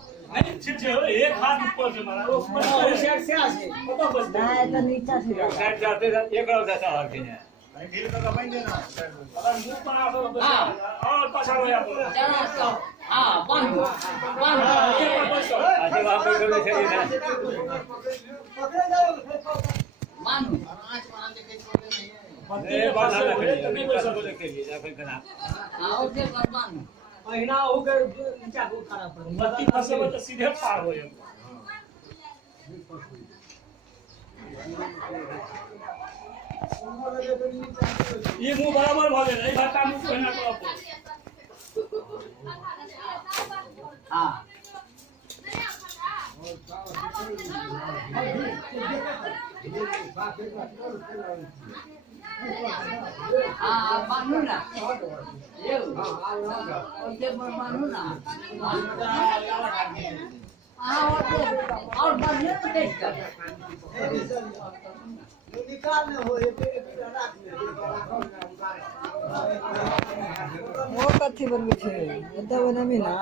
एक हाथ ऊपर से मारा वो साइड से आसे पता बस नहीं तो नीचे से साइड जाते एक और जैसा हाल के हैं ढील का बन देना अगर मुंह पर आ तो बस और पछाड़ो या चला तो हां बंद एक पर बस आज वहां पे कर चली ना पकड़े जाओ मानो आज मार दे के छोड़े नहीं है ए बात है नहीं पैसा को देखते लिए या फिर कना आओ के बर्बाद महीना हो गए नीचा को खराब पड़ बत्ती फंसे तो सीधे पार हो जाए ये मुंह बराबर भागे नहीं भाता मुंह कहना तो आपको हां मानू ना ये ओके मानू ना हां और बढ़िया तो टेस्ट कर वो कथी बनबे छे एता बनबी ना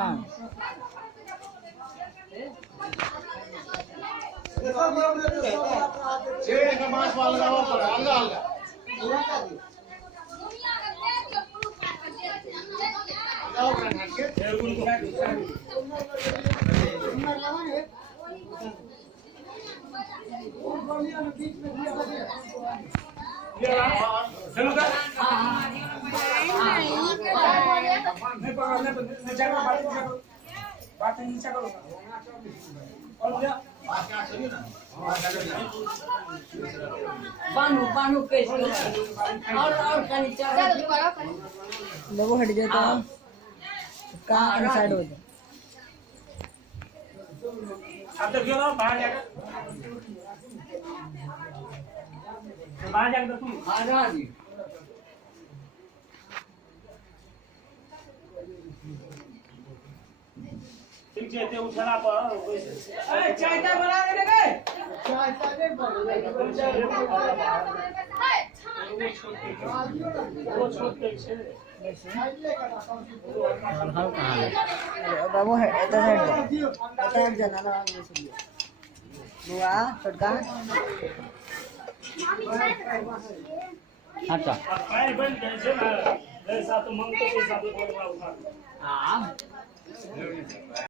छेड़े का मांस वाला लगाओ पर अलग अलग लगाओ कर के सुनो का नहीं पकड़ नहीं जाकर बात नीचे करो और भैया बानू बानू पेस्ट और कनी चावल लोगो हट जाता का साइड हो जाए अब देखियो ना बाहर जाकर तुम महाराज ठीक है ते उठना पर ए चाय ता बना दे रे वो छोटे छे बाबू है एता साइड एता हट जाना ना बुआ छोटका अच्छा पैर बन गए छे ना जैसा तो मंगते के हिसाब से बोलवा उठा हां